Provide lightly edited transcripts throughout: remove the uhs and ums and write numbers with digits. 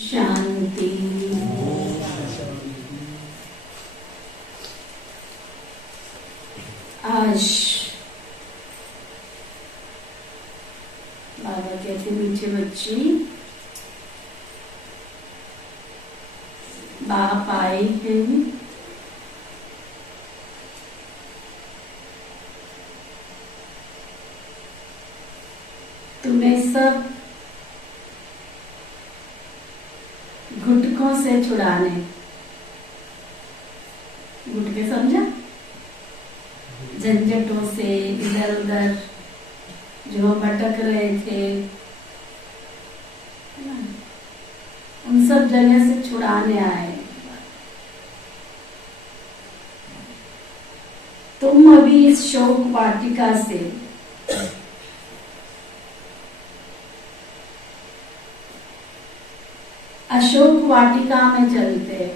शांति। आज बाबा कहते मीठे बच्ची, बाप आए हैं तुम्हें सब घुटकों से छुड़ाने। घुटके समझा? झंझटों से, इधर उधर जो भटक रहे थे, उन सब जगह से छुड़ाने आए। तुम अभी इस शोक वाटिका से अशोक वाटिका में चलते।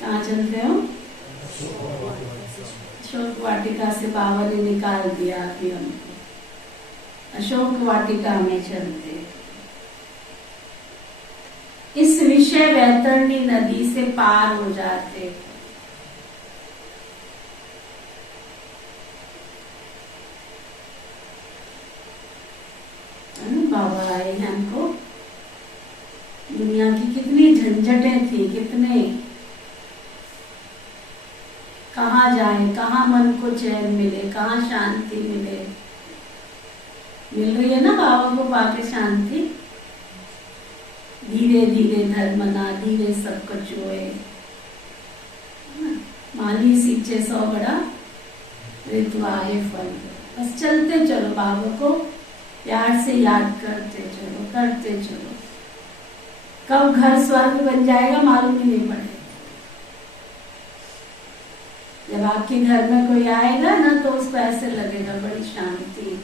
कहाँ चलते हो? अशोक वाटिका से बाबा ने निकाल दिया अभी हमको। अशोक वाटिका में चलते। इस विषय वैतरणी नदी से पार हो जाते। बाबा आए हैं हमको। दुनिया की कितनी झंझटें थी, कितने, कहाँ जाए, कहाँ मन को चैन मिले, कहाँ शांति मिले। मिल रही है ना बाबा को पाके शांति। धीरे धीरे धर्मना, धीरे सब कचुए, माली सींचे 100 बड़ा ऋतुआए फल। बस चलते चलो, बाबा को प्यार से याद करते चलो, करते चलो। कब घर स्वर्ग बन जाएगा मालूम ही नहीं पड़ेगा। जब आपके घर में कोई आएगा ना तो उसको ऐसे लगेगा बड़ी शांति।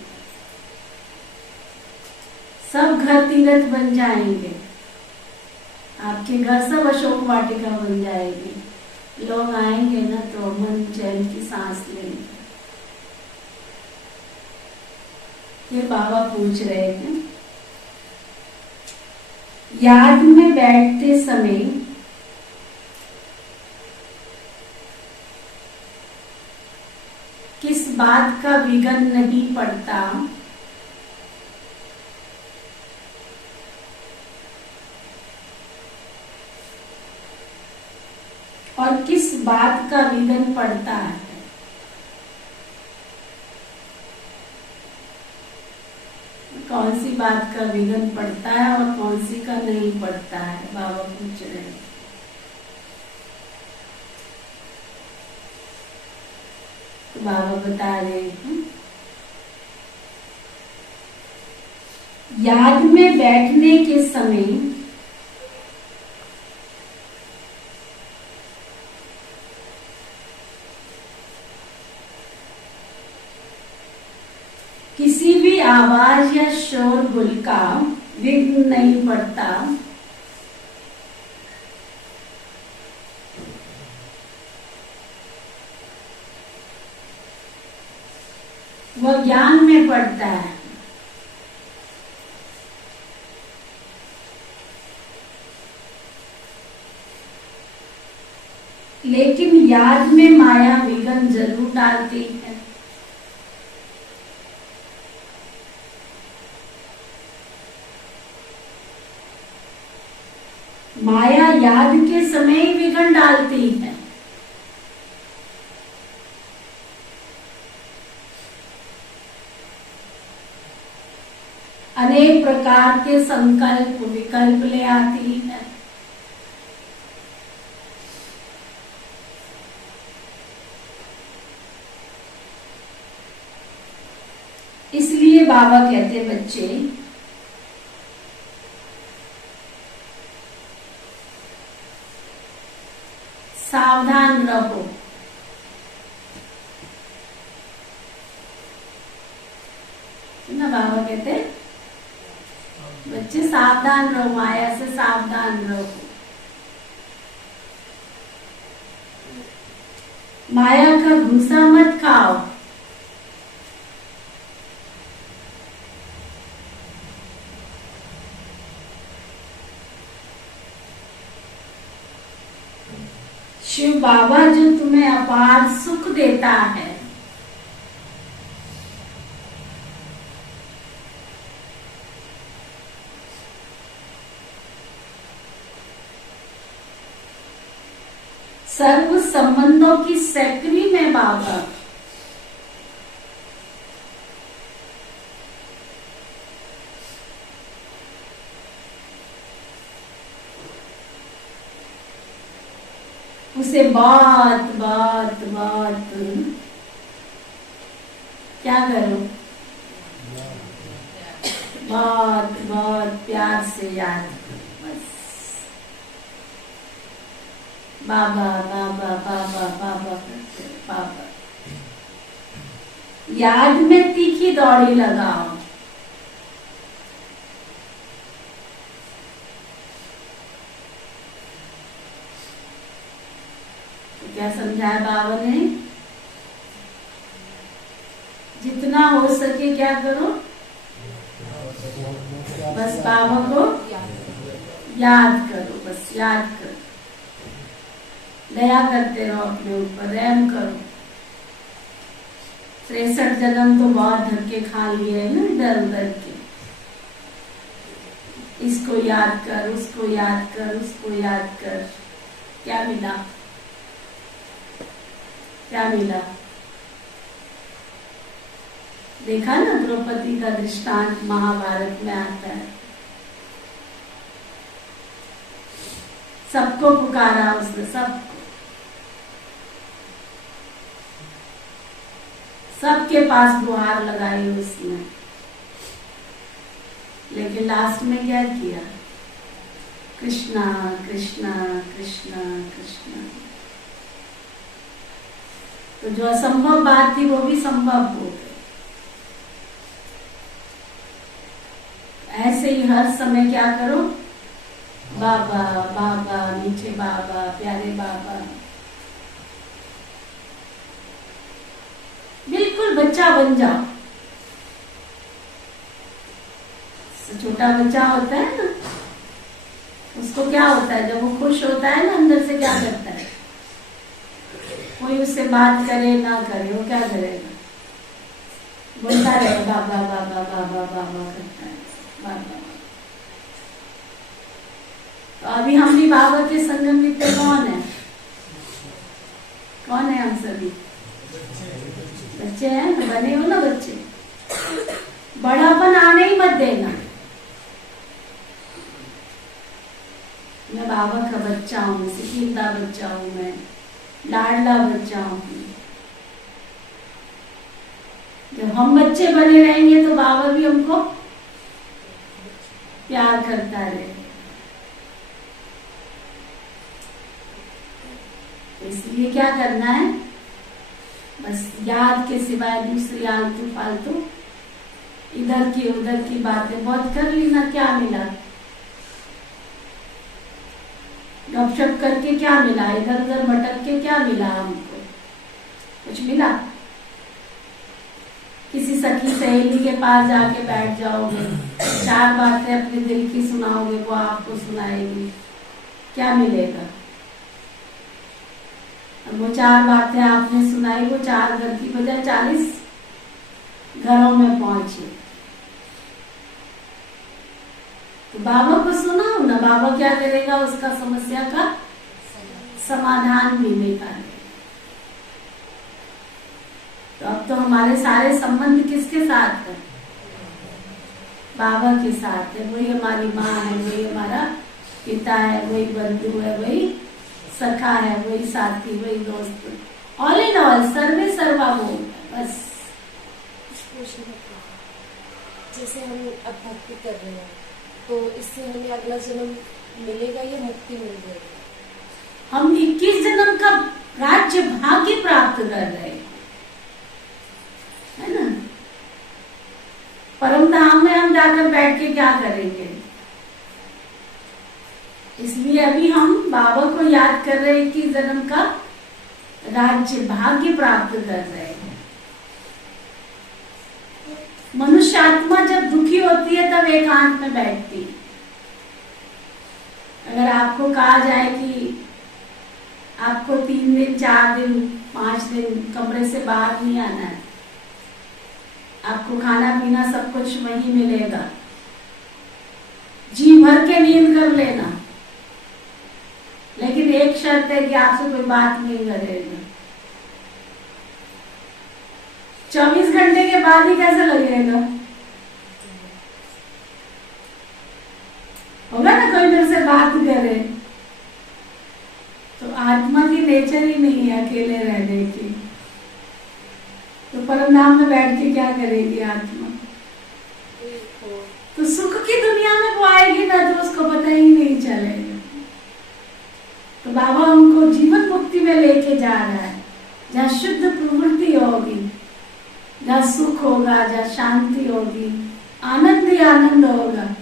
सब घर तीर्थ बन जाएंगे, आपके घर सब अशोक वाटिका बन जाएगी। लोग आएंगे ना तो मन चैन की सांस लेंगे। ये बाबा पूछ रहे हैं, याद में बैठते समय किस बात का विघन नहीं पड़ता? और किस बात का विघन पड़ता है? कौन सी बात का विघ्न पड़ता है और कौन सी का नहीं पड़ता है, बाबा पूछ रहे हैं। तो बाबा बता रहे हैं याद में बैठने के समय किसी भी आवाज या शोरगुल का विघ्न नहीं पड़ता। वह ज्ञान में पड़ता है। लेकिन याद में माया विघ्न जरूर डालती है। माया याद के समय ही विघ्न डालती है। अनेक प्रकार के संकल्प विकल्प ले आती है। इसलिए बाबा कहते बच्चे सावधान रहो। ना बाबा कहते बच्चे सावधान रहो, माया से सावधान रहो। माया का घूसा मत खाओ। शिव बाबा जो तुम्हें अपार सुख देता है, सर्व संबंधों की सैकड़ी में बाबा उसे बात बात बात क्या करो, बात बात प्यार से याद करो। बस बाबा बाबा बाबा बाबा करते बाबा। याद में तीखी दौड़ी लगाओ। क्या समझाया बाबा ने? जितना हो सके क्या करो, बस बाबा को याद करो, बस याद करो। दया करते रहो अपने ऊपर, रहम करो। 63 जन्म तो बहुत धक्के खा लिए है ना इधर उधर के। इसको याद कर, उसको याद कर, उसको याद कर। क्या मिला? क्या मिला? देखा ना, द्रौपदी का दृष्टांत महाभारत में आता है। सबको पुकारा उसने, सबके पास गुहार लगाई उसने, लेकिन लास्ट में क्या किया? कृष्णा कृष्णा कृष्णा कृष्णा। तो जो असंभव बात थी वो भी संभव हो गई। ऐसे ही हर समय क्या करो, बाबा बाबा, मीठे बाबा, प्यारे बाबा। बिल्कुल बच्चा बन जाओ। छोटा बच्चा होता है ना, उसको क्या होता है जब वो खुश होता है ना, अंदर से क्या करता है? कोई उससे बात करे ना करे, वो क्या करेगा? बोलता रहेगा बाबा बाबा बाबा बाबा करता है, बाबा। तो अभी हम भी बाबा के संगम में कौन है? कौन है? हम सभी बच्चे हैं। तो बने हो ना बच्चे, बड़ापन आने ही मत देना। मैं बाबा का बच्चा हूँ, सिकींदा बच्चा हूँ, मैं लाडला बच्चा हूँ। जब हम बच्चे बने रहेंगे तो बाबा भी हमको प्यार करता रहेगा। इसलिए क्या करना है, बस याद के सिवाय दूसरी आलतू फालतू इधर की उधर की बातें बहुत कर ली ना, क्या मिला? गपशप करके क्या मिला? इधर उधर भटक के क्या मिला हमको? कुछ मिला? किसी सखी सहेली के पास जाके बैठ जाओगे, 4 बातें अपने दिल की सुनाओगे, वो आपको सुनाएगी, क्या मिलेगा? वो 4 बातें आपने सुनाई, वो 4 घर की बजाय 40 घरों में पहुंची। तो बाबा को सुनाओ ना, बाबा क्या करेगा? उसका समस्या का समाधान भी निकालेगा। तो अब तो हमारे सारे संबंध किसके साथ है? बाबा के साथ है। वही हमारी माँ है, वही हमारा पिता है, वही बंधु है, वही सखा है, वही साथी, वही दोस्त, ऑल इन ऑल, सर्वे सर्वा वो। बस जैसे हम अब भक्ति कर रहे हैं तो इससे हमें अगला जन्म मिलेगा या मुक्ति मिल जाएगी? हम 21 जन्म का राज्य भाग्य प्राप्त कर रहे हैं, है ना? परम धाम में हम जाकर बैठ के क्या करेंगे? इसलिए अभी हम बाबा को याद कर रहे हैं कि जन्म का राज्य भाग्य प्राप्त कर रहे हैं। मनुष्य आत्मा जब दुखी होती है तब एकांत में बैठती है। अगर आपको कहा जाए कि आपको 3 दिन 4 दिन 5 दिन कमरे से बाहर नहीं आना है, आपको खाना पीना सब कुछ वहीं मिलेगा, जी भर के नींद कर लेना, लेकिन एक शर्त है कि आपसे कोई बात नहीं करेगा। 24 घंटे के बाद ही कैसा लगेगा? होगा ना कोई मेरे से बात करे? तो आत्मा की नेचर ही नहीं है अकेले रहने की। तो परम धाम में बैठ के क्या करेगी आत्मा? तो सुख की दुनिया में वो आएगी ना तो उसको पता ही नहीं चलेगा। तो बाबा हमको जीवन मुक्ति में लेके जा रहा है, जहाँ शुद्ध प्रवृत्ति होगी, जहाँ सुख होगा, जहाँ शांति होगी, आनंद ही आनंद होगा।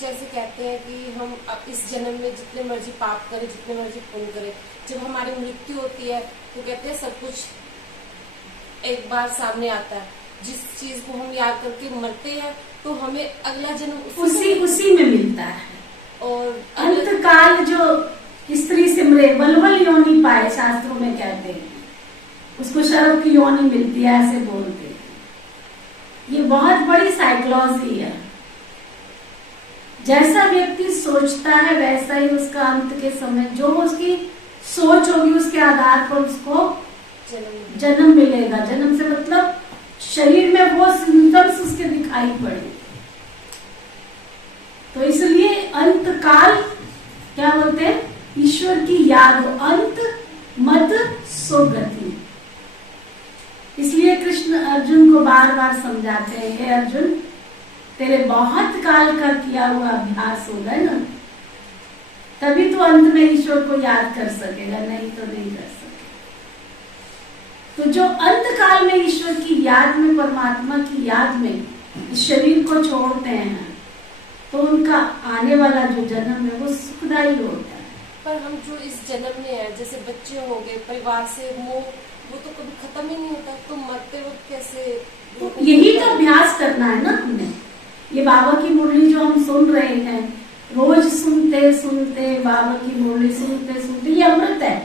जैसे कहते हैं कि हम इस जन्म में जितने मर्जी पाप करें, जितने मर्जी पुण्य करें, जब हमारी मृत्यु होती है तो कहते हैं सब कुछ एक बार सामने आता है। जिस चीज को हम याद करके मरते हैं तो हमें अगला जन्म उसी में मिलता है। और अंत काल जो स्त्री सिमरे बलबल योनि पाए, शास्त्रों में कहते हैं, उसको शर्व की योनि मिलती है, ऐसे बोलते हैं। ये बहुत बड़ी साइकोलॉजी है। जैसा व्यक्ति सोचता है वैसा ही उसका अंत के समय, जो उसकी सोच होगी उसके आधार पर उसको जन्म मिलेगा। जन्म से मतलब शरीर में वो सिम्टम्स उसके दिखाई पड़े। तो इसलिए अंत काल क्या बोलते हैं? ईश्वर की याद, अंत मत सो गति। इसलिए कृष्ण अर्जुन को बार बार समझाते हैं, हे अर्जुन, तेरे बहुत काल का किया हुआ अभ्यास होगा ना, तभी तो अंत में ईश्वर को याद कर सकेगा, नहीं तो नहीं कर सकेगा। तो जो अंत काल में ईश्वर की याद में, परमात्मा की याद में इस शरीर को छोड़ते हैं, तो उनका आने वाला जो जन्म है वो सुखदायी होता है। पर हम जो इस जन्म में है, जैसे बच्चे हो गए, परिवार से मोह, वो तो कभी खत्म ही नहीं होता, तो मरते वक्त कैसे? तो यही तो अभ्यास करना है ना हमने। ये बाबा की मुरली जो हम सुन रहे हैं, रोज सुनते सुनते, बाबा की मुरली सुनते सुनते, ये अमृत है।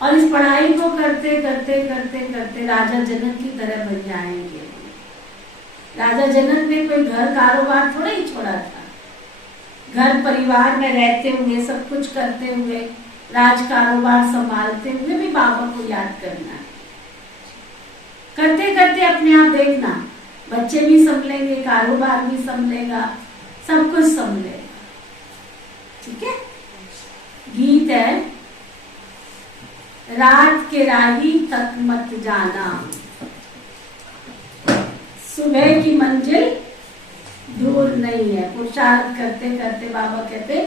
और इस पढ़ाई को करते करते करते करते राजा जनक की तरह बन जाएंगे। राजा जनक ने कोई घर कारोबार थोड़ा ही छोड़ा था। घर परिवार में रहते हुए, सब कुछ करते हुए, राज कारोबार संभालते हुए भी बाबा को याद करना है। करते करते अपने आप देखना बच्चे भी संभलेंगे, कारोबार भी संभलेगा, सब कुछ संभलेगा। ठीक है। गीत है, रात के राही तक मत जाना, सुबह की मंजिल दूर नहीं है। पुरुषार्थ करते करते बाबा कहते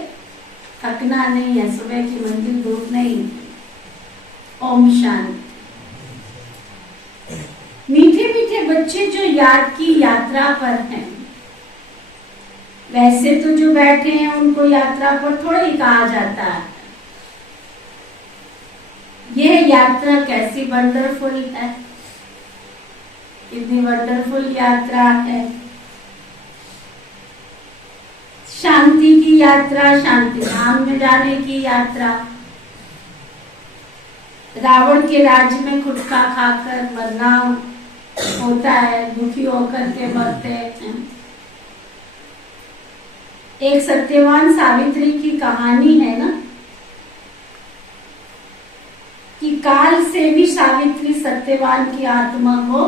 थकना नहीं है, सुबह की मंजिल दूर नहीं है। ओम शांति। मीठे मीठे बच्चे जो याद की यात्रा पर हैं, वैसे तो जो बैठे हैं उनको यात्रा पर थोड़ा ही कहा जाता है। यह यात्रा कैसी वंडरफुल है, कितनी वंडरफुल यात्रा है। शांति की यात्रा, शांति धाम में जाने की यात्रा। रावण के राज्य में गुटखा खाकर मरना होता है, दुखी होकर के मरते हैं। एक सत्यवान सावित्री की कहानी है ना, कि काल से भी सावित्री सत्यवान की आत्मा को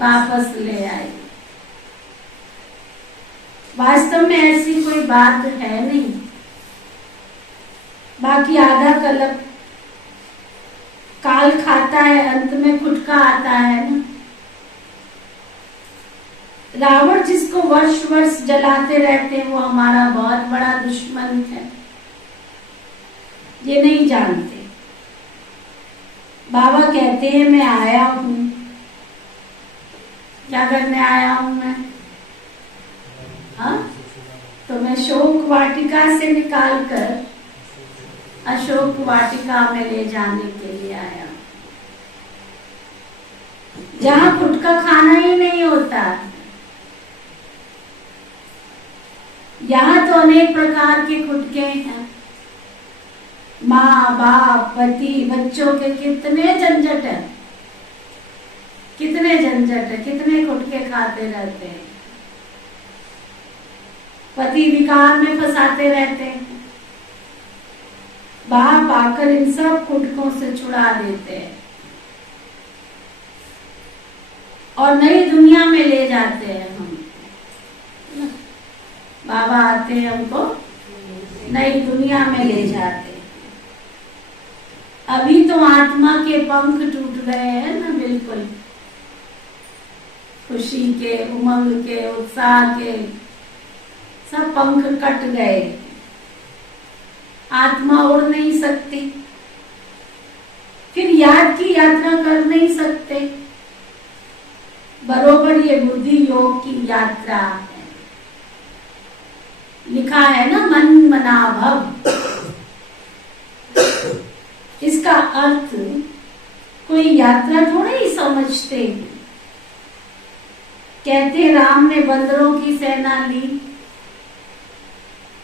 वापस ले आई। वास्तव में ऐसी कोई बात है नहीं। बाकी आधा कल्प काल खाता है, अंत में खुटका आता है ना। रावण जिसको वर्ष वर्ष जलाते रहते हैं, वो हमारा बहुत बड़ा दुश्मन है, ये नहीं जानते। बाबा कहते हैं मैं आया हूं, क्या करने आया हूं मैं? हाँ, तो मैं शोक वाटिका से निकालकर अशोक वाटिका में ले जाने के लिए आया, जहां गुटखा खाना ही नहीं होता। यहाँ तो अनेक प्रकार के गुटखे हैं। माँ बाप पति बच्चों के कितने झंझट है, कितने झंझट है, कितने गुटखे खाते रहते हैं। पति विकार में फंसाते रहते हैं, बाप आकर इन सब गुटखों से छुड़ा देते हैं और नई दुनिया में ले जाते हैं। हम बाबा आते हैं, हमको नई दुनिया में ले जाते हैं। अभी तो आत्मा के पंख टूट गए हैं ना, बिल्कुल खुशी के, उमंग के, उत्साह के सब पंख कट गए। आत्मा उड़ नहीं सकती, फिर याद की यात्रा कर नहीं सकते। बरोबर ये बुद्धि योग की यात्रा है। लिखा है ना, मन मना भव। इसका अर्थ कोई यात्रा थोड़ा ही समझते हैं। कहते राम ने बंदरों की सेना ली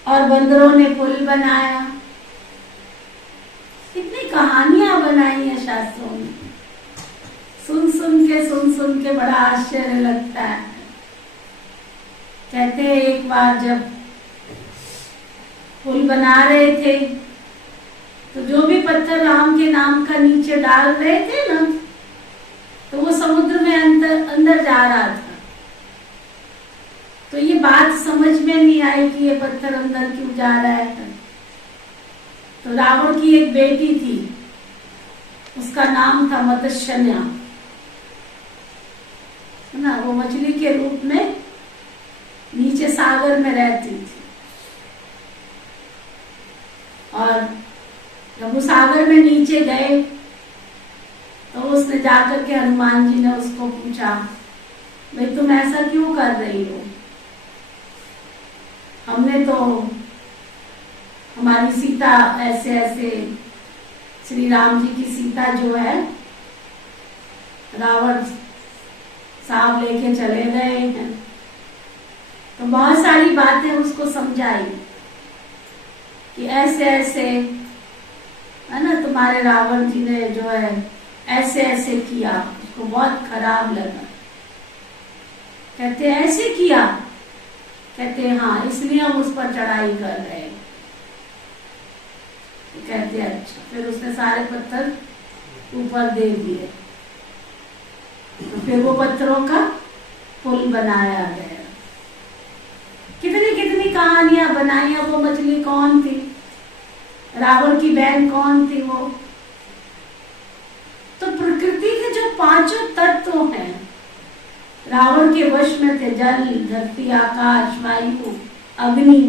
और बंदरों ने पुल बनाया। कितनी कहानियां बनाई है शास्त्रों में, सुन सुन के बड़ा आश्चर्य लगता है। कहते हैं एक बार जब पुल बना रहे थे, तो जो भी पत्थर राम के नाम का नीचे डाल रहे थे ना, तो वो समुद्र में अंदर जा रहा था। तो ये बात समझ में नहीं आई कि ये पत्थर अंदर क्यों जा रहा है। तो रावण की एक बेटी थी, उसका नाम था मत्स्यन्या, है ना। वो मछली के रूप में नीचे सागर में रहती थी, और जब वो सागर में नीचे गए तो उसने जाकर के हनुमान जी ने उसको पूछा, भाई तुम ऐसा क्यों कर रही हो? हमने तो हमारी सीता ऐसे ऐसे, श्री राम जी की सीता जो है रावण साहब लेके चले गए हैं। तो बहुत सारी बातें उसको समझाई कि ऐसे ऐसे, है ना, तुम्हारे रावण जी ने जो है ऐसे ऐसे किया। उसको बहुत खराब लगा। कहते ऐसे किया? कहते हाँ, इसलिए हम उस पर चढ़ाई कर रहे हैं। तो कहते अच्छा। फिर उसने सारे पत्थर ऊपर दे दिए, तो फिर वो पत्थरों का पुल बनाया गया। कितनी कितनी कहानियां बनाई। वो मछली कौन थी, रावण की बहन कौन थी वो। तो प्रकृति के जो पांचों तत्व हैं रावण के वश में थे, जल, धरती, आकाश, वायु, अग्नि।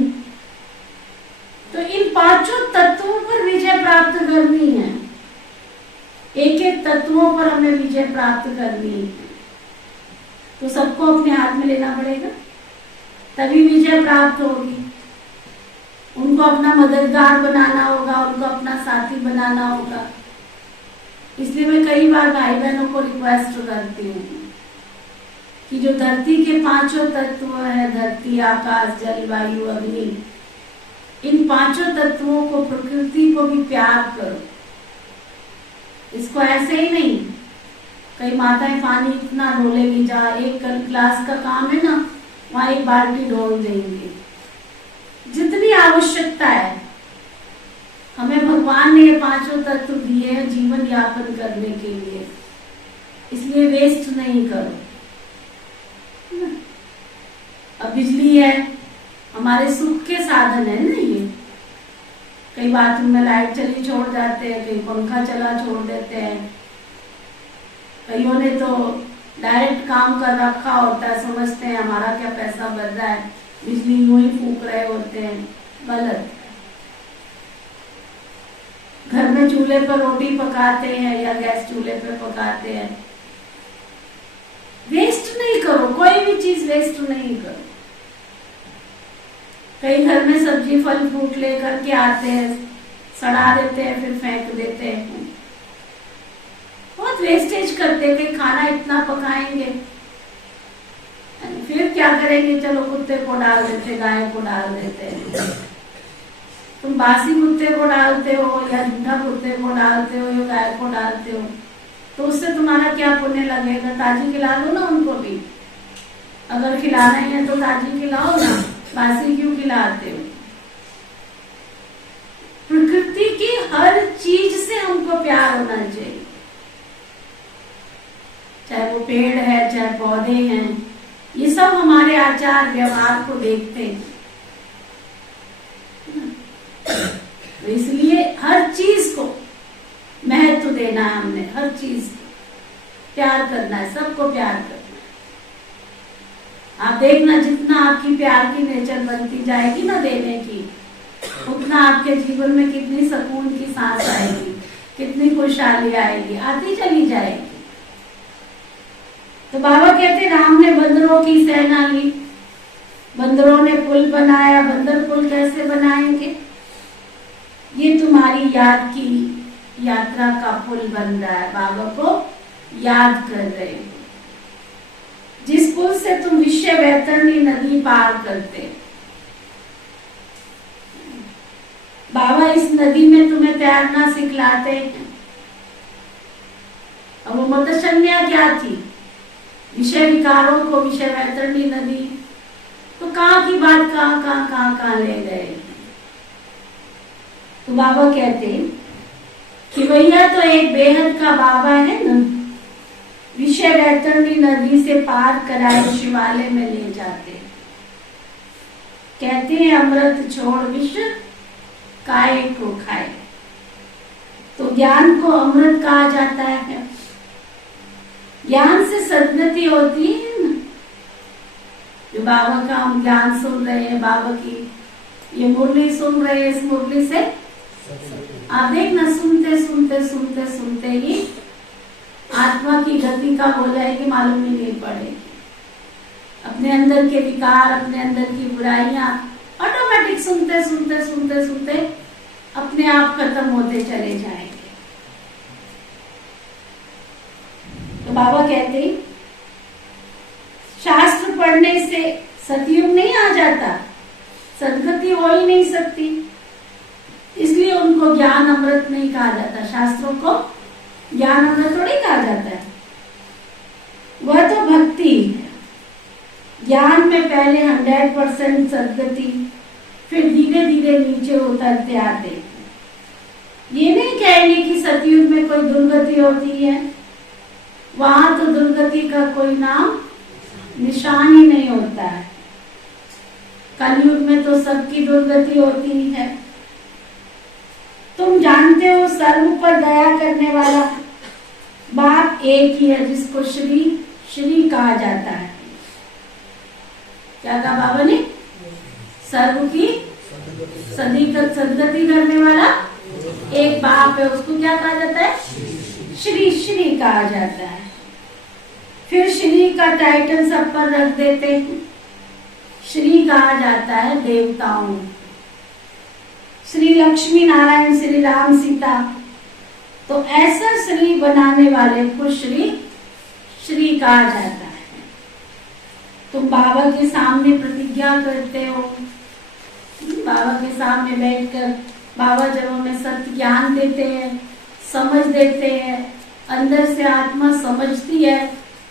तो इन पांचों तत्वों पर विजय प्राप्त करनी है। एक एक तत्वों पर हमें विजय प्राप्त करनी है। तो सबको अपने हाथ में लेना पड़ेगा, तभी विजय प्राप्त होगी। उनको अपना मददगार बनाना होगा, उनको अपना साथी बनाना होगा। इसलिए मैं कई बार भाई बहनों को रिक्वेस्ट करती हूँ कि जो धरती के पांचों तत्व है, धरती, आकाश, जल, वायु, अग्नि, इन पांचों तत्वों को, प्रकृति को भी प्यार करो। इसको ऐसे ही नहीं, कई माताएं पानी इतना ढोलेगी, जहाँ एक गिलास का काम है ना, वहां एक बाल्टी ढोल देंगे। जितनी आवश्यकता है, हमें भगवान ने ये पांचों तत्व दिए हैं जीवन यापन करने के लिए, इसलिए वेस्ट नहीं करो। अब बिजली है, हमारे सुख के साधन है ना ये। कई बाथरूम में लाइट चली छोड़ जाते हैं, कई पंखा चला छोड़ देते हैं, कईयों ने तो डायरेक्ट काम कर रखा होता है, समझते हैं हमारा क्या पैसा बढ़ रहा है, बिजली यूं ही फूक रहे होते हैं। गलत। घर में चूल्हे पर रोटी पकाते हैं या गैस चूल्हे पर पकाते हैं, वेस्ट नहीं करो, कोई भी चीज वेस्ट नहीं करो। कई घर में सब्जी फल फ्रूट लेकर के आते हैं, सड़ा देते हैं, फिर फेंक देते हैं, बहुत वेस्टेज करते हैं। कई खाना इतना पकाएंगे, फिर क्या करेंगे, चलो कुत्ते को डाल देते, गाय को डाल देते हैं। तुम बासी कुत्ते को डालते हो या झूठा कुत्ते को डालते हो या गाय को डालते हो, तो उससे तुम्हारा क्या पुण्य लगेगा। ताजी खिला दो ना उनको भी, अगर खिलाना ही है तो ताजी खिलाओ ना, बासी क्यों खिलाते हो। प्रकृति की हर चीज से हमको प्यार होना चाहिए, चाहे वो पेड़ है, चाहे पौधे हैं, ये सब हमारे आचार व्यवहार को देखते हैं। तो इसलिए हर चीज को महत्व देना है, हमने हर चीज को प्यार करना है, सबको प्यार करना है। आप देखना, जितना आपकी प्यार की नेचर बनती जाएगी ना देने की, उतना आपके जीवन में कितनी सुकून की सांस आएगी, कितनी खुशहाली आएगी, आती चली जाएगी। तो बाबा कहते राम ने बंदरों की सेना ली, बंदरों ने पुल बनाया। बंदर पुल कैसे बनाएंगे, ये तुम्हारी याद की यात्रा का पुल बन रहा है। बाबा को याद कर रहे हो, जिस पुल से तुम विश्व वैतरणी नदी पार करते। बाबा इस नदी में तुम्हें तैरना सिखलाते हैं। और वो मत्स्यन्या क्या थी, विषय विकारों को विषय वैतरणी नदी, तो कहाँ की बात कहाँ ले गए। तो बाबा कहते कि भैया तो एक बेहद का बाबा है ना, विषय वैतरणी नदी से पार कराए शिवालय में ले जाते। कहते हैं अमृत छोड़ विश्व काय को खाए। तो ज्ञान को अमृत कहा जाता है। ज्ञान से सद्गति होती है ना। जो बाबा का हम ज्ञान सुन रहे हैं, बाबा की ये मुरली सुन रहे हैं, इस मुरली से आप देखना, सुनते सुनते सुनते सुनते ही आत्मा की गति का हो जाएगी, मालूम ही नहीं पड़ेगी। अपने अंदर के विकार, अपने अंदर की बुराइयां ऑटोमेटिक सुनते सुनते सुनते सुनते अपने आप खत्म होते चले जाएंगे। तो बाबा कहते शास्त्र पढ़ने से सतयुग नहीं आ जाता, सदगति हो ही नहीं सकती, इसलिए उनको ज्ञान अमृत नहीं कहा जाता। शास्त्रों को ज्ञान अमृत थोड़ी कहा जाता है, वह तो भक्ति है। ज्ञान में पहले 100% सदगति, फिर धीरे धीरे नीचे उतरते आते। ये नहीं कहेंगे कि सतयुग में कोई दुर्गति होती है, वहां तो दुर्गति का कोई नाम निशान ही नहीं होता है। कलयुग में तो सबकी दुर्गति होती ही है। तुम जानते हो सर्व पर दया करने वाला बाप एक ही है, जिसको श्री श्री कहा जाता है। क्या कहा बाबा ने? सर्व की सदगति करने वाला एक बाप है, उसको क्या कहा जाता है? श्री श्री कहा जाता है। फिर श्री का टाइटल सब पर रख देते हैं। श्री कहा जाता है देवताओं, श्री लक्ष्मी नारायण, श्री राम सीता। तो ऐसा श्री बनाने वाले को श्री श्री कहा जाता है। तुम बाबा के सामने प्रतिज्ञा करते हो, बाबा के सामने बैठकर बाबा जब हमें सत्य ज्ञान देते हैं, समझ देते हैं, अंदर से आत्मा समझती है,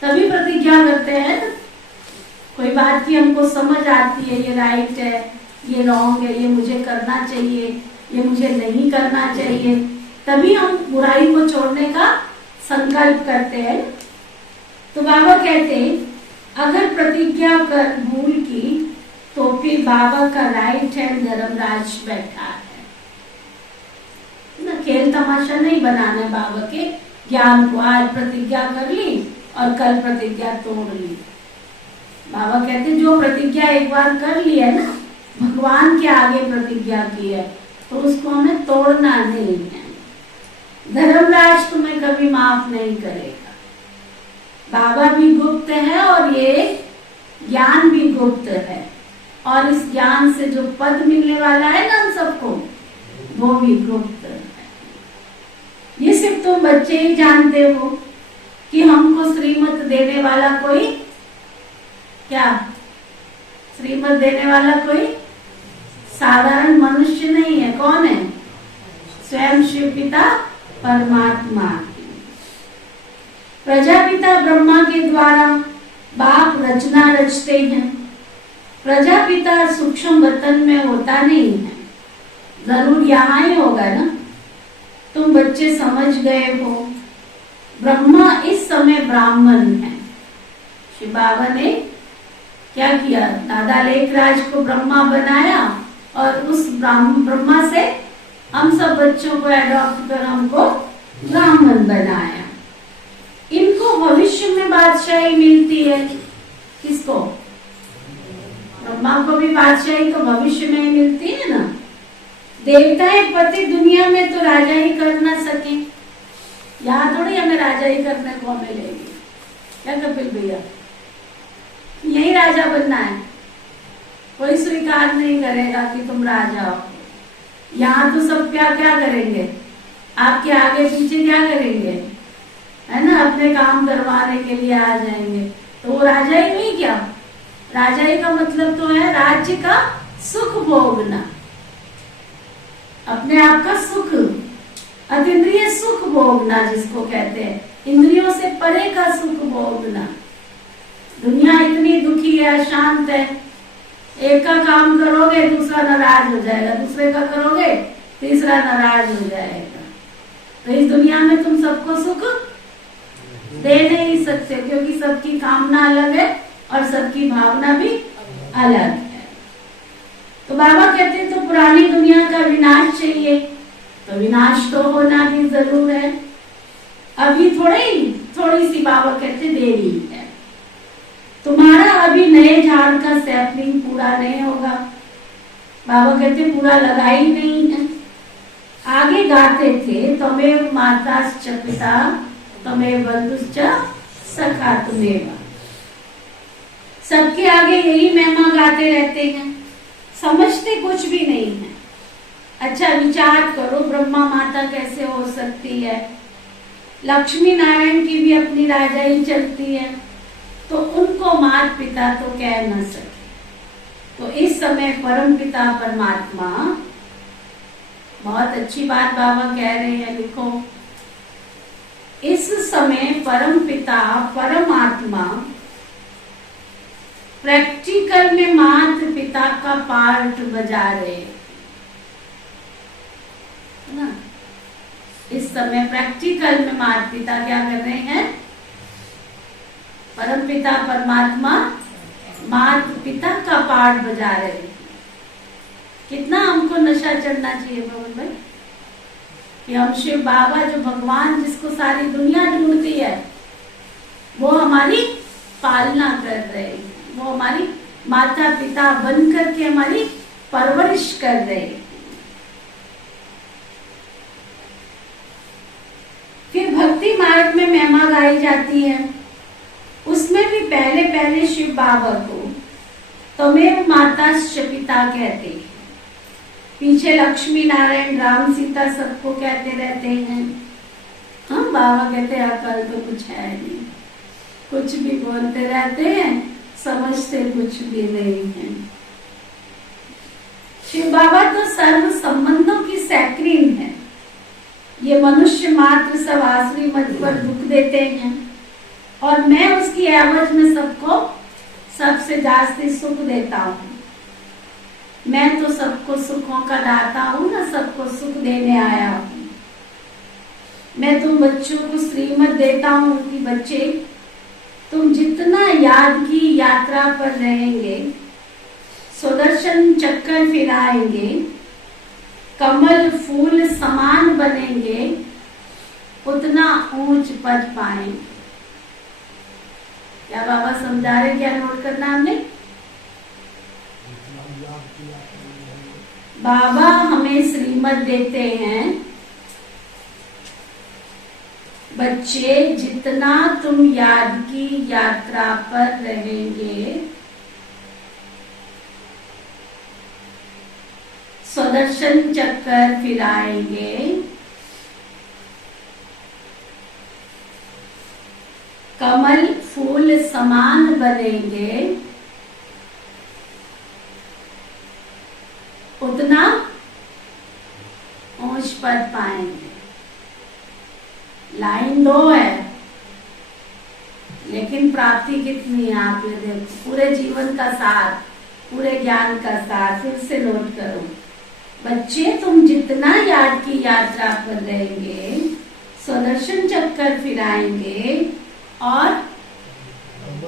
तभी प्रतिज्ञा करते हैं। कोई बात की हमको समझ आती है, ये राइट है, ये रॉन्ग है, ये मुझे करना चाहिए, ये मुझे नहीं करना चाहिए, तभी हम बुराई को छोड़ने का संकल्प करते हैं। तो बाबा कहते हैं अगर प्रतिज्ञा कर भूल की तो फिर बाबा का राइट हैंड धर्मराज बैठा है ना। खेल तमाशा नहीं बनाना है बाबा के ज्ञान को। आज प्रतिज्ञा कर ली और कल प्रतिज्ञा तोड़ ली। बाबा कहते जो प्रतिज्ञा एक बार कर ली है ना, भगवान के आगे प्रतिज्ञा की है, तो उसको हमें तोड़ना नहीं है। धर्मराज तुम्हें कभी माफ नहीं करेगा। बाबा भी गुप्त है और ये ज्ञान भी गुप्त है, और इस ज्ञान से जो पद मिलने वाला है ना हम सबको, वो भी गुप्त है। ये सिर्फ तुम बच्चे ही जानते हो कि हमको श्रीमत देने वाला कोई, क्या श्रीमत देने वाला कोई साधारण मनुष्य नहीं है। कौन है? स्वयं शिव पिता परमात्मा। प्रजापिता ब्रह्मा के द्वारा बाप रचना रचते हैं। प्रजापिता सूक्ष्म वतन में होता नहीं है, जरूर यहाँ ही होगा ना। तुम बच्चे समझ गए हो, ब्रह्मा इस समय ब्राह्मण है। शिव बाबा ने क्या किया? दादा लेखराज को ब्रह्मा बनाया और उस ब्रह्मा से हम सब बच्चों को एडॉप्ट कर हमको ब्राह्मण बनाया। इनको भविष्य में बादशाही मिलती है। किसको? ब्रह्मा को भी बादशाही तो भविष्य में ही मिलती है ना। देवताएं पति दुनिया में तो राजा ही कर ना सके, यहाँ थोड़ी हमें राजा ही करने को मिलेगी। क्या कपिल भैया? यही राजा बनना है, कोई स्वीकार नहीं करेगा कि तुम राजा हो। यहाँ तो सब क्या क्या करेंगे, आपके आगे पीछे क्या करेंगे, है ना, अपने काम करवाने के लिए आ जाएंगे। तो वो राजा ही नहीं क्या? राजा ही का मतलब तो है राज्य का सुख भोगना, अपने आप का सुख, अतीन्द्रिय सुख भोगना जिसको कहते हैं, इंद्रियों से परे का सुख भोगना। दुनिया इतनी दुखी है, अशांत है। एक का काम करोगे दूसरा नाराज हो जाएगा, दूसरे का करोगे तीसरा नाराज हो जाएगा। तो इस दुनिया में तुम सबको सुख दे नहीं सकते, क्योंकि सबकी कामना अलग है और सबकी भावना भी अलग है। तो बाबा कहते हैं तो पुरानी दुनिया का विनाश चाहिए, तो विनाश तो होना भी जरूर है। अभी थोड़ी सी बाबा कहते देरी है। तुम्हारा अभी नए झाड़ का सैपलिंग पूरा नहीं होगा। बाबा कहते पूरा लगा ही नहीं है। आगे गाते थे तमेव माताश्च पिता तमेव बंधुश्च सखा तुमेव। सबके आगे यही महिमा गाते रहते हैं, समझते कुछ भी नहीं है। अच्छा विचार करो, ब्रह्मा माता कैसे हो सकती है? लक्ष्मी नारायण की भी अपनी राजाई चलती है, तो उनको माता पिता तो कह न सके। तो इस समय परम पिता परमात्मा, बहुत अच्छी बात बाबा कह रहे हैं, लिखो, इस समय परम पिता परमात्मा प्रैक्टिकल में माता पिता का पार्ट बजा रहे हैं ना। इस समय प्रैक्टिकल में माता पिता क्या कर रहे हैं? परम पिता परमात्मा माता पिता का पाठ बजा रहे हैं। कितना हमको नशा चढ़ना चाहिए पवन भाई, कि हम शिव बाबा जो भगवान जिसको सारी दुनिया ढूंढती है, वो हमारी पालना कर रहे हैं, वो हमारी माता पिता बन करके हमारी परवरिश कर रहे हैं। फिर भक्ति मार्ग में महिमा गाई जाती है, उसमें भी पहले पहले शिव बाबा को तमेव माताश्च पिता कहते हैं, पीछे लक्ष्मी नारायण राम सीता सबको कहते रहते हैं। हम बाबा कहते हैं अकल तो कुछ है नहीं, कुछ भी बोलते रहते हैं, समझते कुछ भी नहीं है। शिव बाबा तो सर्व संबंधों की सैक्रीन है। ये मनुष्य मात्र सब आसुरी मत पर दुख देते हैं और मैं उसकी एवज में सबको सबसे जास्ती सुख देता हूँ। मैं तो सबको सुखों का दाता हूँ ना, सबको सुख देने आया हूँ। मैं तुम बच्चों को श्रीमत देता हूँ कि बच्चे तुम जितना याद की यात्रा पर रहेंगे, सुदर्शन चक्कर फिराएंगे, कमल फूल समान बनेंगे, उतना ऊंच पद पाएंगे। क्या बाबा समझा रहे, क्या नोट करना हमने? बाबा हमें श्रीमत देते हैं, बच्चे जितना तुम याद की यात्रा पर रहेंगे, सुदर्शन चक्कर फिराएंगे, कमल फूल समान बनेंगे, उतना ऊंच पद पाएंगे। लाइन 2 है, लेकिन प्राप्ति कितनी है आप ये देखो। पूरे जीवन का सार, पूरे ज्ञान का सार फिर से नोट करो। बच्चे तुम जितना याद की यात्रा पर रहेंगे, सुदर्शन चक्कर फिराएंगे और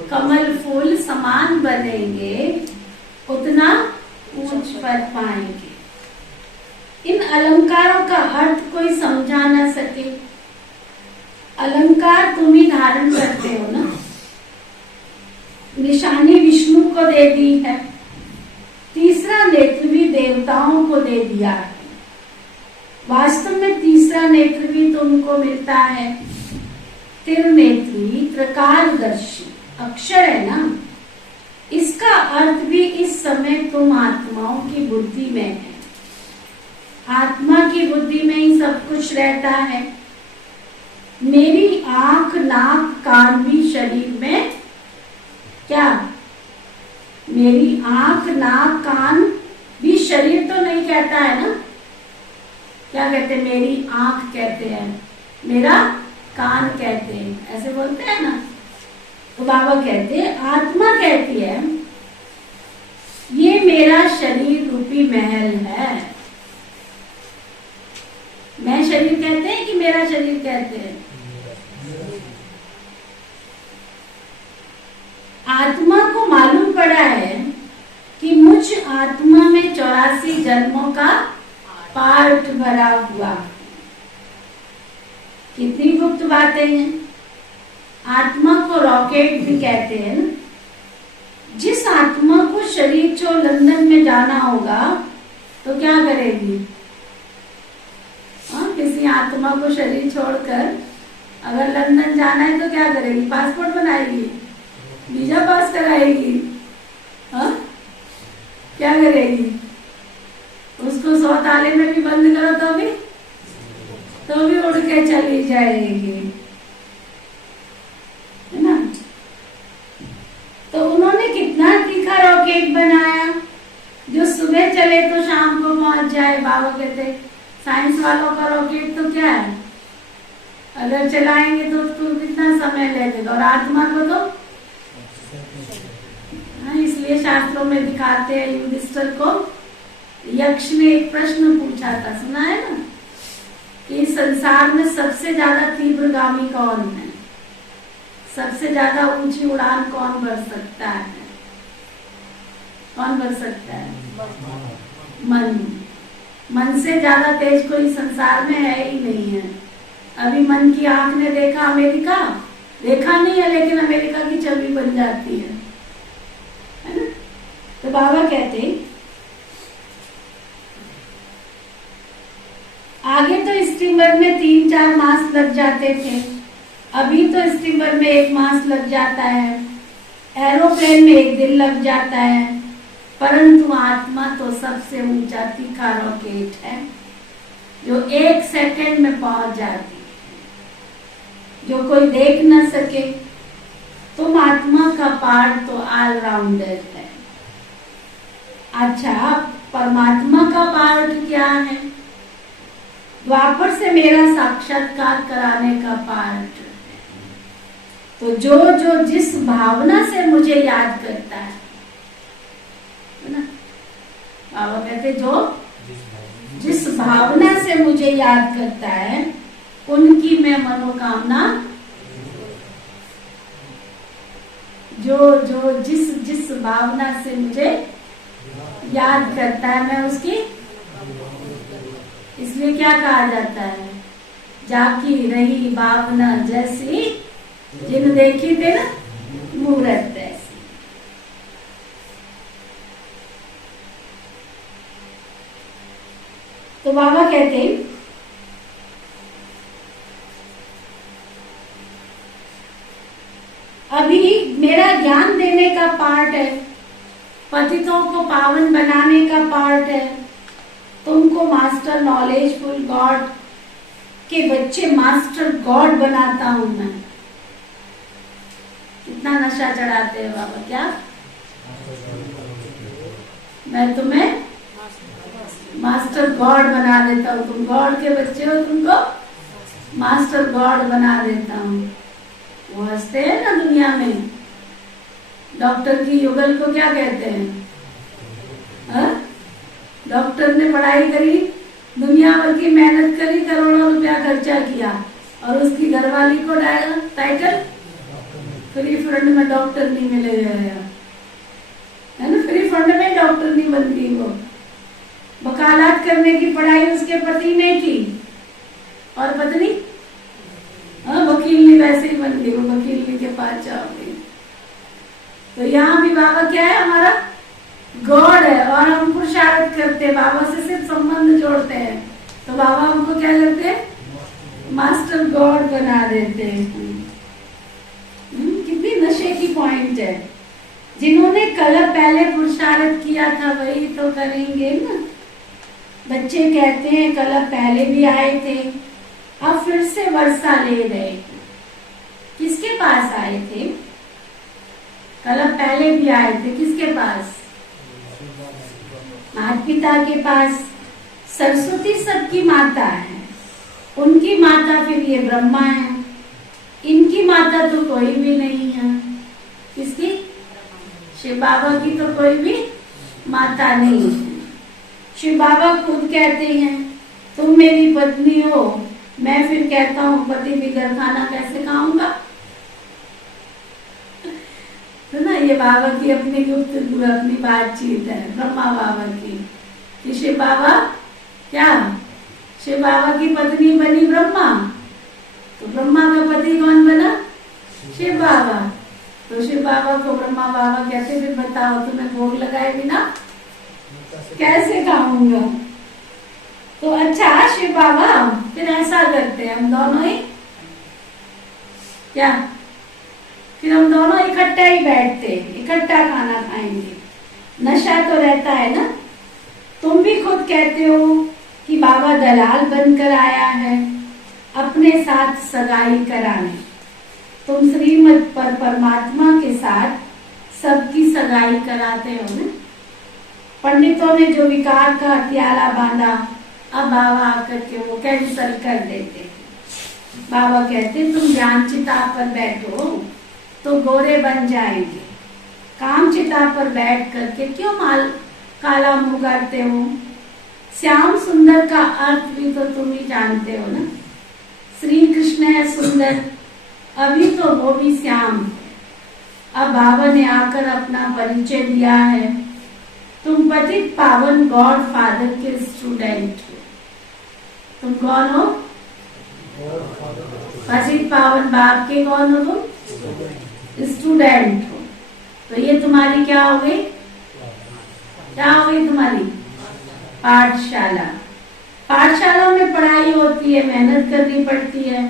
कमल फूल समान बनेंगे, उतना ऊंच पद पाएंगे। इन अलंकारों का अर्थ कोई समझा ना सके। अलंकार तुम ही धारण करते हो ना। निशानी विष्णु को दे दी है, तीसरा नेत्र भी देवताओं को दे दिया है। वास्तव में तीसरा नेत्र भी तुमको मिलता है। त्रिनेत्री त्रकालदर्शी अक्षर है ना, इसका अर्थ भी इस समय तुम आत्माओं की बुद्धि में है। आत्मा की बुद्धि में ही सब कुछ रहता है। मेरी आंख नाक कान भी शरीर में, क्या मेरी आंख नाक कान भी शरीर तो नहीं कहता है ना। क्या कहते हैं? मेरी आंख कहते हैं, मेरा कान कहते हैं, ऐसे बोलते हैं ना। तो बाबा कहते हैं, आत्मा कहती है ये मेरा शरीर रूपी महल है। मैं शरीर कहते हैं कि मेरा शरीर कहते हैं? आत्मा को मालूम पड़ा है कि मुझ आत्मा में 84 जन्मों का पार्ट भरा हुआ। कितनी गुप्त बातें हैं। आत्मा को रॉकेट भी कहते हैं ना। जिस आत्मा को शरीर छोड़ लंदन में जाना होगा तो क्या करेगी? किसी आत्मा को शरीर छोड़कर अगर लंदन जाना है तो क्या करेगी? पासपोर्ट बनाएगी, वीजा पास कराएगी, हाँ क्या करेगी? उसको 100 ताले में भी बंद करो तो भी उड़ के चली जाएगी, है ना। तो उन्होंने कितना तीखा रॉकेट बनाया जो सुबह चले तो शाम को पहुंच जाए। बाबा कहते साइंस वालों का रॉकेट तो क्या है, अगर चलाएंगे तो उसको कितना समय लगेगा, और आत्मा को तो इसलिए शास्त्रों में दिखाते हैं। युधिष्ठिर को यक्ष ने एक प्रश्न पूछा था, सुना है ना, कि संसार में सबसे ज्यादा तीव्रगामी कौन है, सबसे ज्यादा ऊंची उड़ान कौन भर सकता है। कौन कर सकता है? मन। मन से ज्यादा तेज कोई संसार में है ही नहीं है। अभी मन की आंख ने देखा अमेरिका, देखा नहीं है लेकिन अमेरिका की छवि बन जाती है ना? तो बाबा कहते आगे तो स्टीमर में 3-4 मास लग जाते थे, अभी तो स्टीमर में 1 मास लग जाता है, एरोप्लेन में 1 दिन लग जाता है, परंतु आत्मा तो सबसे ऊंचा तीखा रॉकेट है जो 1 सेकंड में पहुंच जाती है, जो कोई देख न सके। तुम आत्मा का पार्ट तो ऑलराउंडर है। अच्छा, परमात्मा का पार्ट क्या है? द्वापर से मेरा साक्षात्कार कराने का पार्ट है। तो जो जो जिस भावना से मुझे याद करता है ना, बाबा कहते जो जिस भावना से मुझे याद करता है उनकी मैं मनोकामना, जो जो जिस जिस भावना से मुझे याद करता है मैं उसकी, इसलिए क्या कहा जाता है? जाकी रही भावना जैसी जिन देखी थे ना मूरत ऐसी। तो बाबा कहते अभी मेरा ज्ञान देने का पार्ट है, पतितों को पावन बनाने का पार्ट है, तुमको मास्टर नॉलेजफुल गॉड के बच्चे मास्टर गॉड बनाता हूं मैं। कितना नशा चढ़ाते हैं बाबा, क्या मैं तुम्हें मास्टर गॉड बना देता हूँ, तुम गॉड के बच्चे हो, तुमको मास्टर गॉड बना देता हूँ। वो हंसते हैं ना दुनिया में, डॉक्टर की युगल को क्या कहते हैं? डॉक्टर ने पढ़ाई करी, दुनिया भर की मेहनत करी, करोड़ों रुपया खर्चा किया और उसकी घरवाली को टाइटल फ्री फंड में डॉक्टर नहीं मिलेगा, है ना? फ्री फंड में डॉक्टर नहीं बनती वो। वकालत करने की पढ़ाई उसके पति ने की और पत्नी वकीलनी वैसे ही बन गई, वो वकीलनी के पास जाओ गई। तो यहाँ भी बाबा क्या है? हमारा गॉड है और हम पुरुषार्थ करते हैं, बाबा से सिर्फ संबंध जोड़ते हैं। तो बाबा हमको क्या करते हैं? मास्टर गॉड बना देते हैं। कितनी नशे की पॉइंट है। जिन्होंने कल पहले पुरुषार्थ किया था वही तो करेंगे ना। बच्चे कहते हैं कल पहले भी आए थे, अब फिर से वर्षा ले रहे। किसके पास आए थे? कल पहले भी आए थे, किसके पास? माता पिता के पास। सरस्वती सबकी माता है, उनकी माता फिर ये ब्रह्मा है, इनकी माता तो कोई भी नहीं है। किसकी? शिव बाबा की तो कोई भी माता नहीं है। शिव बाबा खुद कहते हैं तुम मेरी पत्नी हो, मैं फिर कहता हूँ पति बिगर खाना कैसे खाऊंगा। तो ना ये बाबा की अपनी गुप्तगू, अपनी बातचीत है ब्रह्मा बाबा की कि शिव बाबा क्या, शिव बाबा की पत्नी बनी ब्रह्मा, तो ब्रह्मा का पति कौन बना? शिव बाबा। तो शिव बाबा को ब्रह्मा बाबा कहते फिर बताओ तुम्हें भोग लगाए बिना कैसे खाऊंगा। तो अच्छा शिव बाबा फिर ऐसा करते हैं हम दोनों ही क्या, फिर हम दोनों इकट्ठा ही बैठते, इकट्ठा खाना खाएंगे। नशा तो रहता है ना। तुम भी खुद कहते हो कि बाबा दलाल बनकर आया है अपने साथ सगाई कराने। तुम श्रीमत पर परमात्मा के साथ सबकी सगाई कराते हो ना। पंडितों ने जो विकार का हथियाला बांधा, अब बाबा आकर के वो कैंसल कर देते। बाबा कहते तुम ज्ञान चिता पर बैठो तो गोरे बन जाएंगे, काम चिता पर बैठ करके क्यों माल काला मुंह करते हो। श्याम सुंदर का अर्थ भी तो तुम ही जानते हो ना। श्री कृष्ण है सुंदर, अभी तो वो भी श्याम। अब बाबा ने आकर अपना परिचय दिया है तुम पतित पावन गॉड फादर के स्टूडेंट हो। तुम कौन हो? पतित पावन बाप के कौन हो? तुम स्टूडेंट हो। तो ये तुम्हारी क्या हो गई? क्या हो गई तुम्हारी? पाठशाला। पाठशाला में पढ़ाई होती है, मेहनत करनी पड़ती है,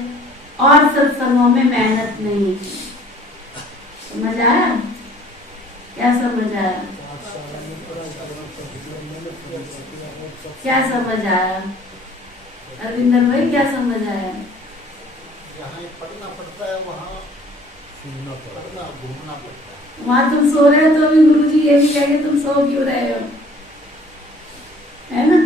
और सत्संगों में मेहनत नहीं। समझ आया? क्या समझ आया? क्या समझ आया अरविंदर भाई? क्या समझ आया? जहाँ पढ़ना पड़ता है वहाँ पढ़ना घूमना पड़ता है। वहां तुम सो रहे हो तो भी गुरुजी ये भी कहेंगे तुम सो क्यों रहे हो, है ना?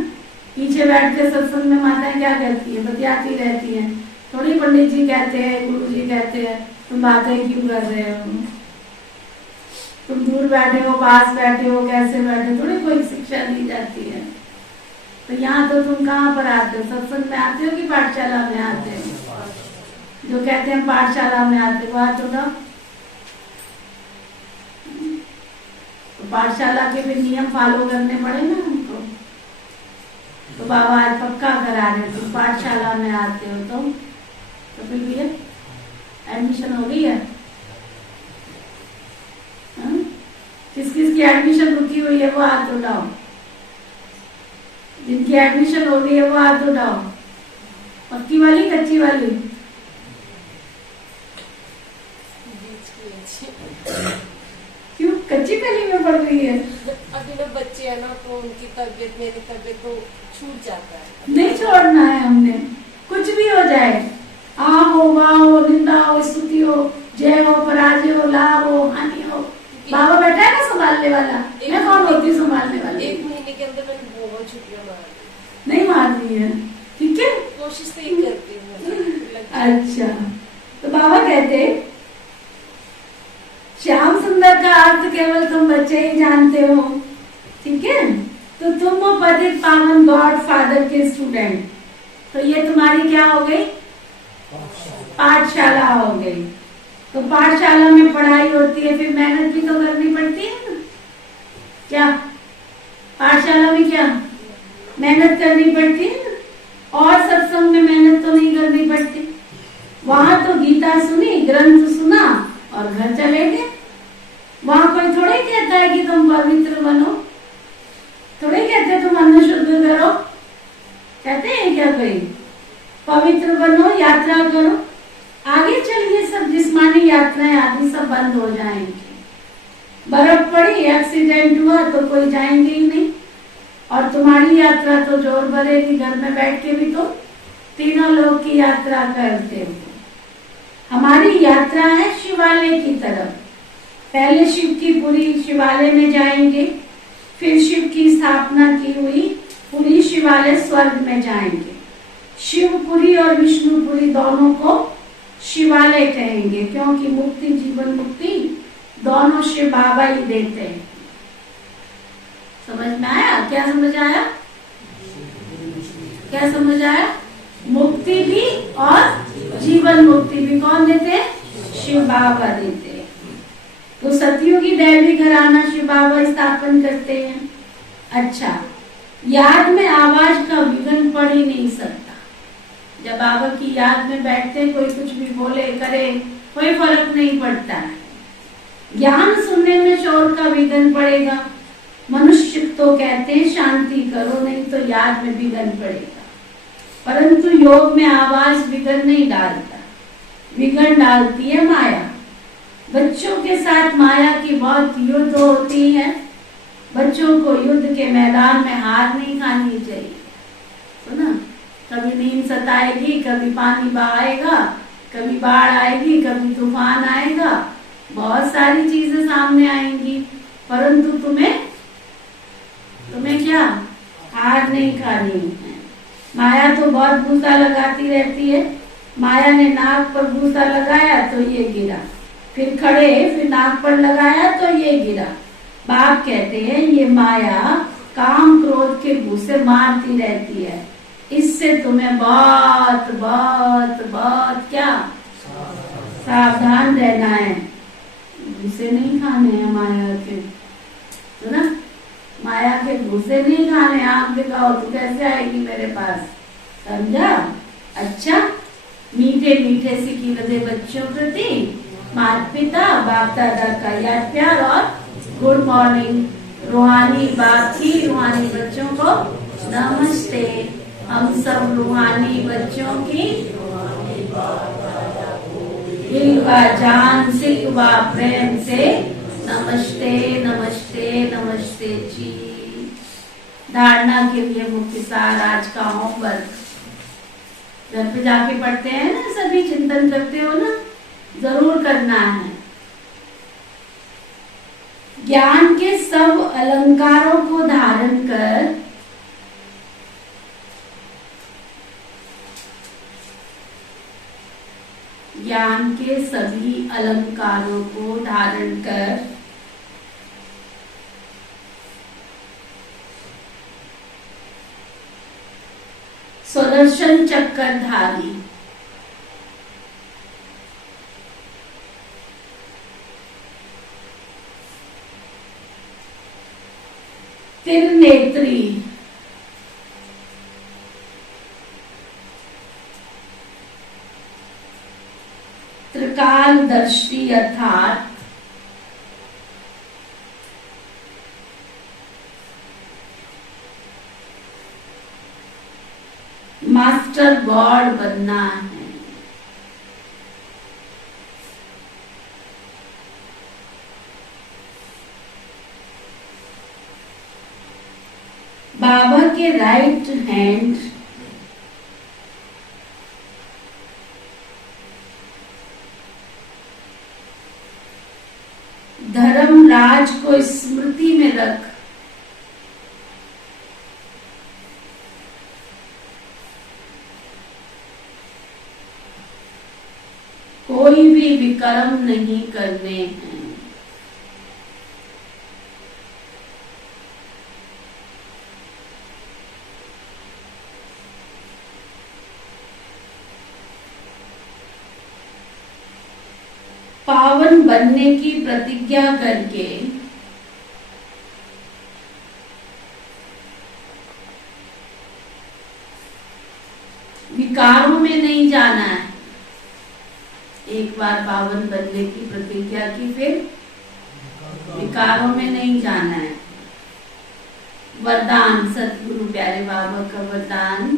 पीछे बैठ के सत्संग में माताएं क्या करती है? बतियाती रहती हैं। थोड़ी पंडित जी कहते हैं, गुरुजी कहते हैं, तुम बातें क्यों कर रहे हो? तुम दूर बैठे हो, पास बैठे हो, कैसे बैठे, थोड़ी कोई शिक्षा दी जाती है। तो यहाँ तो तुम कहाँ पर आते हो? सत्संग में आते हो कि पाठशाला में आते हो? जो कहते हैं पाठशाला में आते हो, हाथ उठाओ। तो पाठशाला के भी नियम फॉलो करने पड़े ना हमको। तो बाबा आज पक्का करा रहे, तुम पाठशाला में आते हो तो फिर भी एडमिशन हो गई है। किस किस की एडमिशन रुकी हुई है वो हाथ उठाओ। जिनकी एडमिशन हो गई है वो हाथ उठाओ। पक्की वाली, कच्ची वाली? क्यों कच्ची कली में पड़ गई है? अभी ना बच्चे है ना, तो उनकी तबीयत, मेरी तबीयत तो छूट जाता है। नहीं छोड़ना है हमने, कुछ भी हो जाए, आ हो, वाह हो, निंदा हो, स्तुति हो, जय हो, पराजय हो, लाभ हो, हानि हो, बाबा बैठा है ना संभालने वाला। मैं कौन होती संभालने वाली? 1 महीने के अंदर मैंने बहुत छुट्टियां मार दी। नहीं मारनी है, ठीक है? कोशिश तो ये करती हूँ। अच्छा, तो बाबा कहते श्याम सुंदर का अर्थ केवल तुम बच्चे ही जानते हो, ठीक है? तो तुम हो पतित पावन गॉड फादर के स्टूडेंट। तो ये तुम्हारी क्या हो गई? पाठशाला हो गई। तो पाठशाला में पढ़ाई होती है, फिर मेहनत भी तो करनी पड़ती है ना? क्या पाठशाला में क्या मेहनत करनी पड़ती है ना? और सत्संग में मेहनत तो नहीं करनी पड़ती। वहां तो गीता सुनी, ग्रंथ सुना और घर चले गए। वहां कोई थोड़े कहता है कि तुम पवित्र बनो, थोड़े कहते तुम अन्न शुद्ध करो। कहते हैं क्या कोई? पवित्र बनो, यात्रा करो, आगे चलिए। सब जिस्मानी यात्राएं आदि सब बंद हो जाएंगी। बर्फ पड़ी, एक्सीडेंट हुआ तो कोई जाएंगे ही नहीं। और तुम्हारी यात्रा तो जोर भरेगी। घर में बैठ के भी तो तीनों लोग की यात्रा करते हो। हमारी यात्रा है शिवालय की तरफ। पहले शिव की पुरी शिवालय में जाएंगे, फिर शिव की स्थापना की हुई पुरी शिवालय स्वर्ग में जाएंगे। शिवपुरी और विष्णुपुरी दोनों को शिवालय कहेंगे, क्योंकि मुक्ति, जीवन मुक्ति दोनों शिव बाबा ही देते हैं। समझ में आया? क्या समझ आया? क्या समझ आया? मुक्ति भी और जीवन मुक्ति भी कौन देते हैं? शिव बाबा देते हैं। तो सतयुगी दैवी घराना शिव बाबा स्थापन करते हैं। अच्छा, याद में आवाज का विघ्न पड़ ही नहीं सकता। जब बाबा की याद में बैठते, कोई कुछ भी बोले करे, कोई फर्क नहीं पड़ता है। ज्ञान सुनने में शोर का विघ्न पड़ेगा। मनुष्य तो कहते हैं शांति करो, नहीं तो याद में विघ्न पड़ेगा। परंतु योग में आवाज विघ्न नहीं डालता, विघ्न डालती है माया। बच्चों के साथ माया की बहुत युद्ध होती है। बच्चों को युद्ध के मैदान में हार नहीं खानी चाहिए। सुना? कभी नींद सताएगी, कभी पानी बहाएगा, कभी बाढ़ आएगी, कभी तूफान आएगा, बहुत सारी चीजें सामने आएंगी, परंतु तुम्हें क्या हार नहीं खानी है। माया तो बहुत बूता लगाती रहती है। माया ने नाक पर बूता लगाया तो ये गिरा, फिर खड़े, फिर नाक पर लगाया तो ये गिरा। बाप कहते हैं ये माया काम क्रोध के भूसे मारती रहती है। इससे तुम्हें बहुत बहुत बहुत क्या सावधान रहना है। भूसे नहीं खाने हैं माया के। तो ना, माया आया के भूसे नहीं खाने, आप दिखाओ तो कैसे आएगी मेरे पास, समझा? अच्छा, मीठे मीठे सिखी लगे बच्चों प्रति माता पिता बाप दादा का याद प्यार और गुड मॉर्निंग। रूहानी बाप की रूहानी बच्चों को नमस्ते। हम सब रूहानी बच्चों की दिल व जान सिख व प्रेम से नमस्ते नमस्ते नमस्ते जी। धारणा के लिए मुख्य सार आज का होमवर्क, घर पे जाके पढ़ते हैं ना, सभी चिंतन करते हो ना, जरूर करना है। ज्ञान के सब अलंकारों को धारण कर ज्ञान के सभी अलंकारों को धारण कर सुदर्शन चक्रधारी त्रिनेत्री त्रिकालदर्शी अर्थात मास्टर गॉड बनना है। बाबा के राइट हैंड धर्मराज को स्मृति में रख कोई भी विकर्म नहीं करने हैं। पावन बनने की प्रतिज्ञा करके विकारों में नहीं जाना है। एक बार पावन बनने की प्रतिज्ञा की, फिर विकारों में नहीं जाना है। वरदान, सतगुरु प्यारे बाबा का वरदान,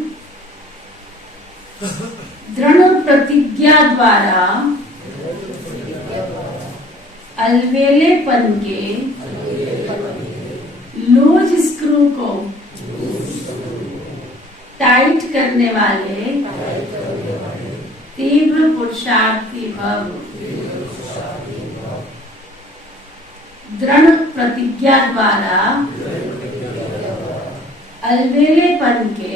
दृढ़ प्रतिज्ञा द्वारा अलवेलेपन के लूज स्क्रू को टाइट करने वाले तीव्र पुरुषार्थी भव। दृढ़ प्रतिज्ञा द्वारा अलवेलेपन के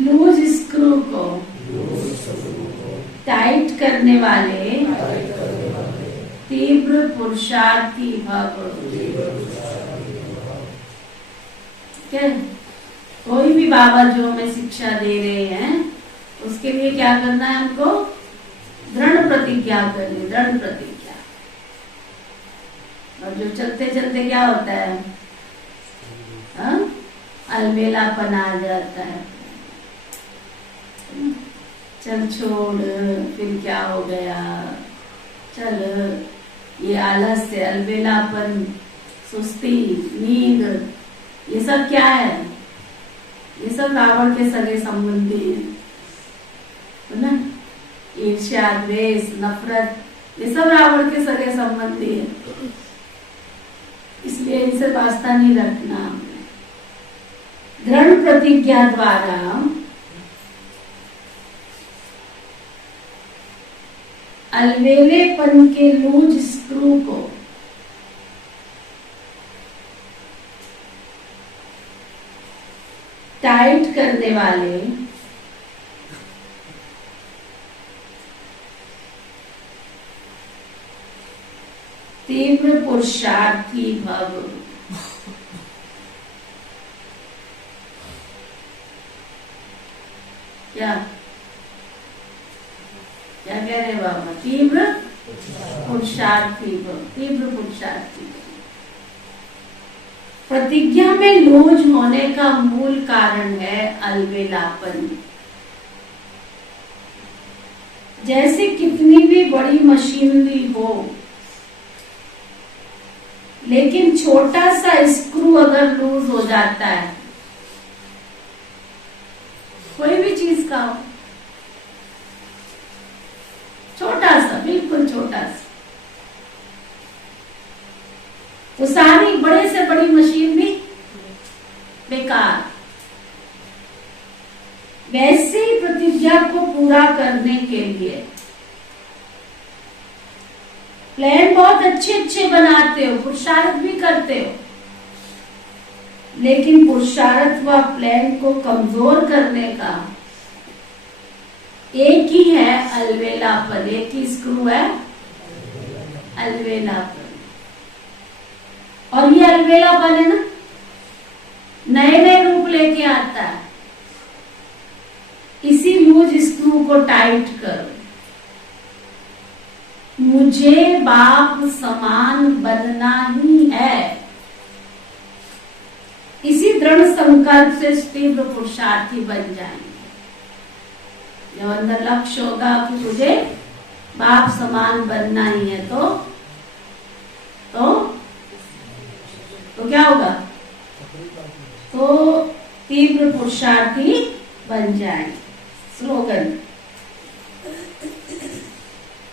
लूज स्क्रू को टाइट करने वाले तीव्र पुरुषार्थी भव। क्या कोई भी बाबा जो हमें शिक्षा दे रहे हैं, उसके लिए क्या करना है हमको? दृढ़ प्रतिज्ञा करनी, दृढ़ प्रतिज्ञा। और जो चलते चलते क्या होता है, अलबेलापन आ जाता है। चल छोड़, फिर क्या हो गया, चल, ये आलस, अलबेलापन, सुस्ती, नींद, ये सब क्या है? ये सब रावण के सगे संबंधी है ना। ईर्ष्या, द्वेष, नफरत, ये सब रावण के सगे संबंधी है। इसलिए इनसे वास्ता नहीं रखना। दृढ़ प्रतिज्ञा द्वारा अलवेलेपन के लूज स्क्रू को टाइट करने वाले तीव्र पुरुषार्थी भव। क्या क्या कह रहे बाबा? तीव्र पुरुषार्थी भव, तीव्र पुरुषार्थी भव। प्रतिज्ञा में लूज होने का मूल कारण है अलबेलापन। जैसे कितनी भी बड़ी मशीनरी हो, लेकिन छोटा सा स्क्रू अगर लूज हो जाता है, कोई भी चीज का हो, छोटा सा, बिल्कुल छोटा सा, तो सारी बड़े से बड़ी मशीन भी बेकार। वैसे ही प्रतिज्ञा को पूरा करने के लिए प्लान बहुत अच्छे अच्छे बनाते हो, पुरुषार्थ भी करते हो, लेकिन पुरुषार्थ व प्लान को कमजोर करने का एक ही है अलबेलापन, एक ही स्क्रू है अलबेलापन। और ये अलबेलापन है ना, नए नए रूप लेके आता है। इसी लूज स्क्रू को टाइट करो। मुझे बाप समान बनना ही है, इसी दृढ़ संकल्प से तीव्र पुरुषार्थी बन जाएंगे। जब अंदर लक्ष्य होगा कि मुझे बाप समान बनना ही है, तो क्या होगा? तो तीव्र पुरुषार्थी बन जाएंगे। स्लोगन,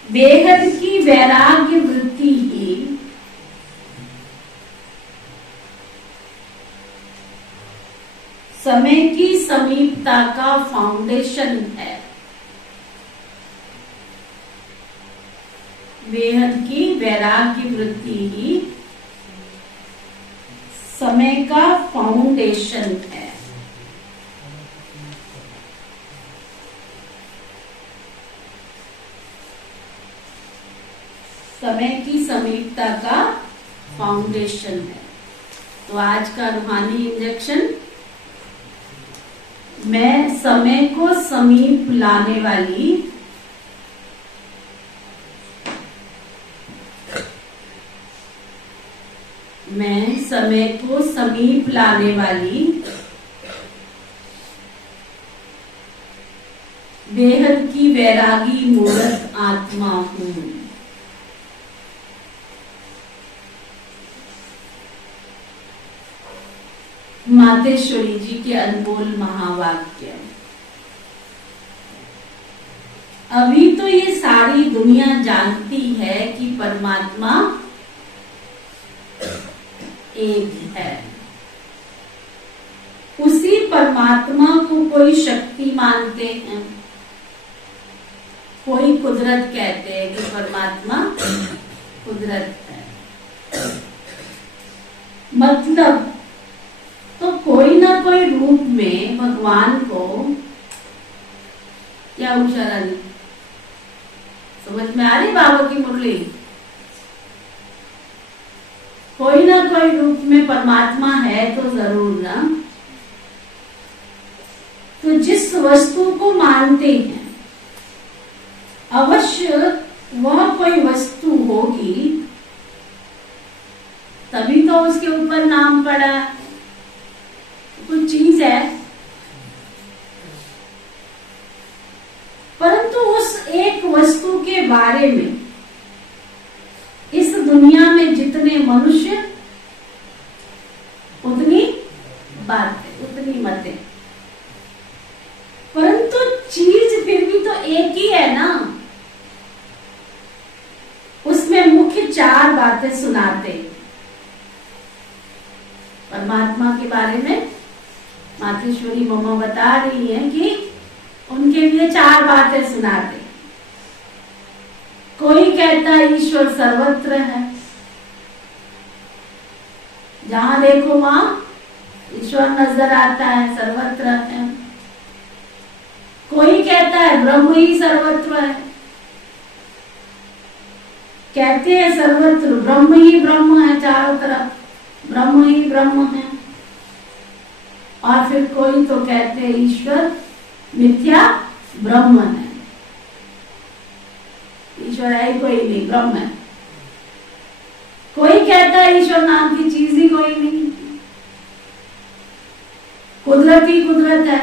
बेहद की वैराग्य वृत्ति ही समय की समीपता का फाउंडेशन है। बेहद की वैराग्य वृत्ति ही समय का फाउंडेशन है। समय की समीपता का फाउंडेशन है। तो आज का रूहानी इंजेक्शन, मैं समय को समीप लाने वाली बेहद की वैरागी मूर्त आत्मा हूं। मातेश्वरी जी के अनमोल महावाक्य। अभी तो ये सारी दुनिया जानती है कि परमात्मा एक है। उसी परमात्मा को कोई शक्ति मानते हैं, कोई कुदरत कहते हैं कि परमात्मा कुदरत है। मतलब तो कोई ना कोई रूप में भगवान को, क्या उषा रानी समझ में आ रही बाबा की मुरली? कोई ना कोई रूप में परमात्मा है तो जरूर ना। तो जिस वस्तु को मानते हैं, अवश्य वह कोई वस्तु होगी, तभी तो उसके ऊपर नाम पड़ा। कुछ चीज है, परंतु उस एक वस्तु के बारे में इस दुनिया में जितने मनुष्य, उतनी बातें, उतनी मतें, परंतु चीज फिर भी तो एक ही है ना। उसमें मुख्य 4 बातें सुनाते परमात्मा के बारे में। मातेश्वरी मम्मा बता रही है कि उनके लिए 4 बातें सुनाते। कोई कहता है ईश्वर सर्वत्र है, जहां देखो वहां ईश्वर नजर आता है, सर्वत्र है। कोई कहता है ब्रह्म ही सर्वत्र है, कहते हैं सर्वत्र ब्रह्म ही ब्रह्म है, चारों तरफ ब्रह्म ही ब्रह्म है। और फिर कोई तो कहते हैं ईश्वर मिथ्या ब्रह्म है, ईश्वर है कोई नहीं, ब्रह्म है। कोई कहता है ईश्वर नाम की चीज ही कोई नहीं, कुदरत ही कुदरत है,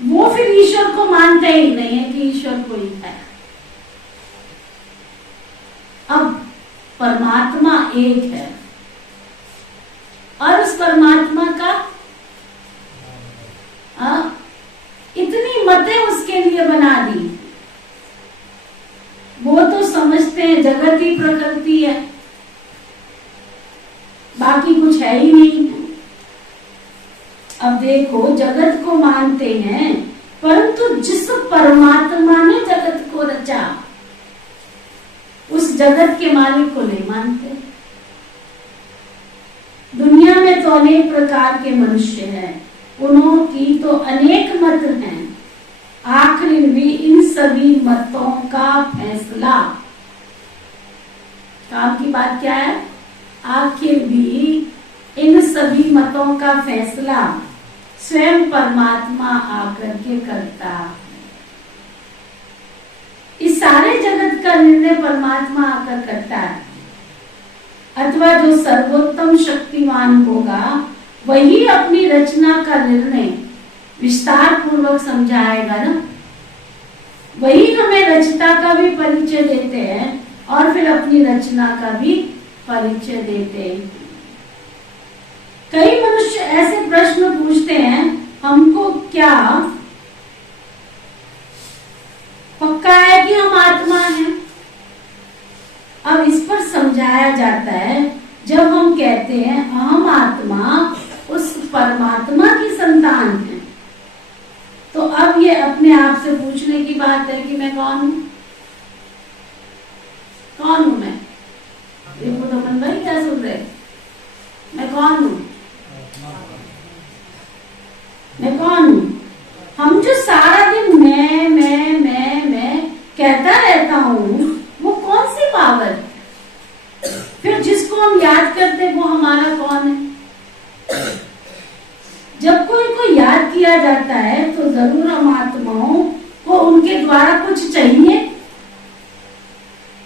वो फिर ईश्वर को मानते ही नहीं है कि ईश्वर कोई है। अब परमात्मा एक है और उस परमात्मा का इतनी मतें उसके लिए बना दी, वो तो समझते हैं जगत ही प्रकृति है, बाकी कुछ है ही नहीं। अब देखो, जगत को मानते हैं, परंतु जिस परमात्मा ने जगत को रचा उस जगत के मालिक को नहीं मानते। दुनिया में तो अनेक प्रकार के मनुष्य हैं, उनकी तो अनेक मत हैं, आखिर भी इन सभी मतों का फैसला, काम की बात क्या है, आखिर भी इन सभी मतों का फैसला स्वयं परमात्मा आकर के करता है। इस सारे जगत का निर्णय परमात्मा आकर करता है, अथवा जो सर्वोत्तम शक्तिमान होगा वही अपनी रचना का निर्णय विस्तार पूर्वक समझाएगा ना। वही हमें रचना का भी परिचय देते हैं और फिर अपनी रचना का भी परिचय देते हैं। कई मनुष्य ऐसे प्रश्न पूछते हैं, हमको क्या पक्का है कि हम आत्मा हैं? अब इस पर समझाया जाता है, जब हम कहते हैं हम आत्मा उस परमात्मा की संतान है, तो अब ये अपने आप से पूछने की बात है कि मैं कौन हूं? कौन हूं मैं? देखो तो मन भाई क्या सुन रहे, मैं कौन हूं? मैं कौन हूं? हम जो सारा दिन मैं कहता रहता हूं, वो कौन सी पावर है? फिर जिसको हम याद करते वो हमारा कौन है? जब कोई को याद किया जाता है तो जरूर हम आत्माओं को उनके द्वारा कुछ चाहिए।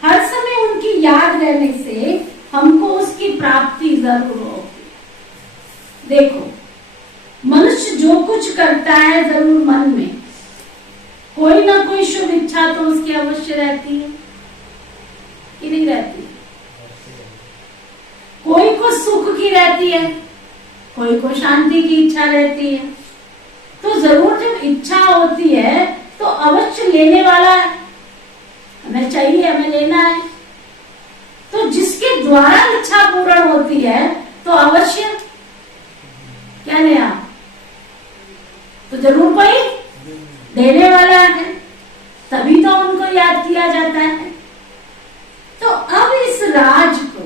हर समय उनकी याद रहने से हमको उसकी प्राप्ति जरूर होगी। देखो, मनुष्य जो कुछ करता है जरूर मन में कोई ना कोई शुभ इच्छा तो उसकी अवश्य रहती है कि नहीं रहती? कोई को सुख की रहती है, कोई को शांति की इच्छा रहती है। तो जरूर जब इच्छा होती है तो अवश्य लेने वाला है, हमें चाहिए, हमें लेना है। तो जिसके द्वारा इच्छा पूर्ण होती है तो अवश्य क्या ले आप, तो जरूर कोई देने वाला है, तभी तो उनको याद किया जाता है। तो अब इस राज को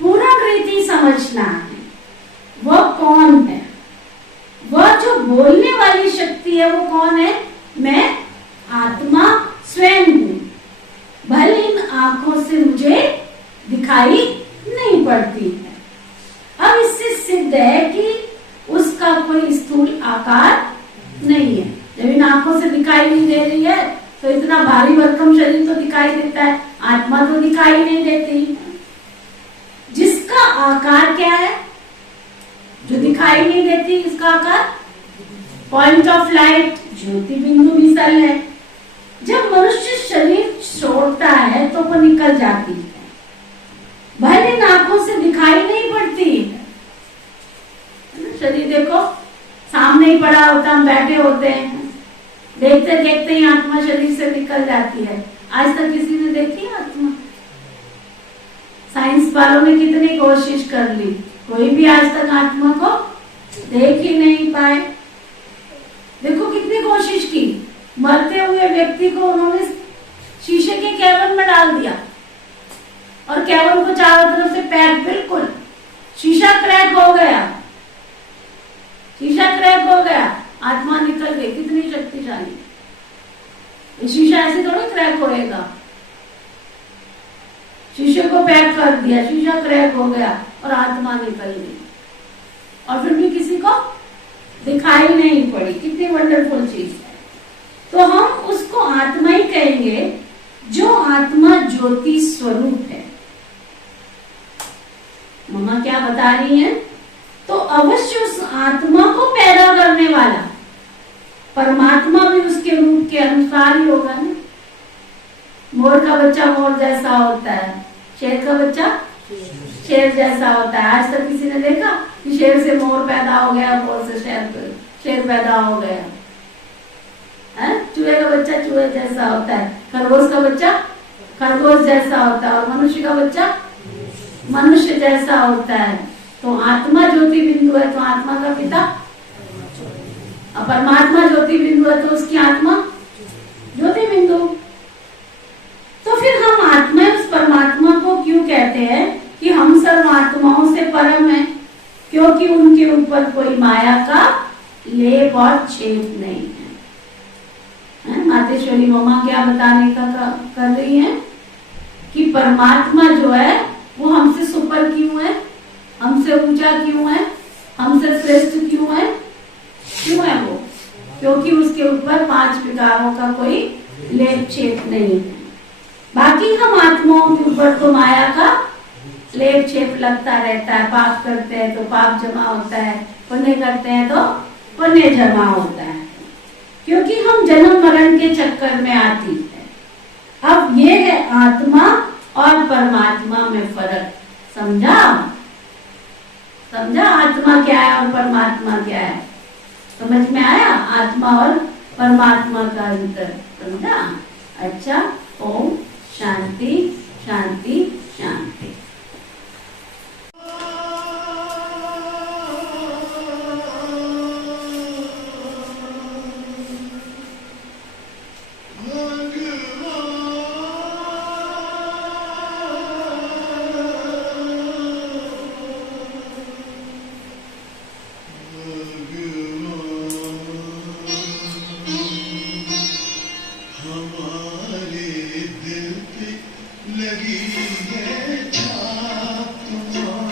पूर्ण रीति समझना है, वह कौन है? वह जो बोलने वाली शक्ति है वो कौन है? मैं आत्मा स्वयं हूं, भले इन आंखों से मुझे दिखाई नहीं पड़ती है। अब इससे सिद्ध है कि उसका कोई स्थूल आकार नहीं है। जब इन आंखों से दिखाई नहीं दे रही है तो इतना भारी भरकम शरीर तो दिखाई देता है, आत्मा तो दिखाई नहीं देती। जिसका आकार क्या है, जो दिखाई नहीं देती, इसका आकार पॉइंट ऑफ लाइट, ज्योति बिंदु विसल है। जब मनुष्य शरीर छोड़ता है तो वो निकल जाती है, भले इन आंखों से दिखाई नहीं पड़ती है। शरीर देखो सामने ही पड़ा होता, हम बैठे होते हैं, देखते देखते ही आत्मा शरीर से निकल जाती है। आज तक किसी ने देखी आत्मा? साइंस वालों ने कितनी कोशिश कर ली, कोई भी आज तक आत्मा को देख ही नहीं पाए। देखो कितनी कोशिश की, मरते हुए व्यक्ति को उन्होंने शीशे के कैबिन में डाल दिया और कैबिन को चारों तरफ से पैक, बिल्कुल शीशा क्रैक हो गया, शीशा क्रैक हो गया, आत्मा निकल गई। कितनी शक्तिशाली! शीशा ऐसे थोड़ी क्रैक होएगा। शीशे को पैक कर दिया, शीशा क्रैक हो गया और आत्मा निकल गई, और फिर भी किसी को दिखाई नहीं पड़ी। कितनी वंडरफुल चीज है। तो हम उसको आत्मा ही कहेंगे जो आत्मा ज्योति स्वरूप है। मम्मा क्या बता रही हैं? तो अवश्य उस आत्मा को पैदा करने वाला परमात्मा भी उसके रूप के अनुसार ही होगा ना। मोर का बच्चा मोर जैसा होता है, शेर का बच्चा शेर जैसा होता है। आज तक किसी ने देखा कि शेर से मोर पैदा हो गया, मोर से शेर पैदा हो गया है? चूहे का बच्चा चूहे जैसा होता है, खरगोश का बच्चा खरगोश जैसा होता है, और मनुष्य का बच्चा मनुष्य जैसा होता है। तो आत्मा ज्योति बिंदु है तो आत्मा का पिता, और परमात्मा ज्योति बिंदु है तो उसकी आत्मा ज्योति बिंदु। तो फिर हम आत्मा उस परमात्मा को क्यों कहते हैं कि हम सर्व आत्माओं से परम है? क्योंकि उनके ऊपर कोई माया का लेप और छेद नहीं है। मातेश्वरी मम्मा क्या बताने का कर रही है कि परमात्मा जो है वो हमसे सुपर क्यों है, हमसे ऊंचा क्यों है, हमसे श्रेष्ठ क्यों है वो? क्योंकि उसके ऊपर 5 विकारों का कोई लेप छेद नहीं है। बाकी हम आत्माओं के ऊपर तो माया का लेप छेप लगता रहता है। पाप करते हैं तो पाप जमा होता है, पुण्य करते हैं तो पुण्य जमा होता है, क्योंकि हम जन्म मरण के चक्कर में आती है। अब ये है आत्मा और परमात्मा में फर्क। समझा आत्मा क्या है और परमात्मा क्या है? समझ में आया आत्मा और परमात्मा का अंतर? समझा? अच्छा, ओम शांति शांति शांति। लगी है छाप तुम्हारी।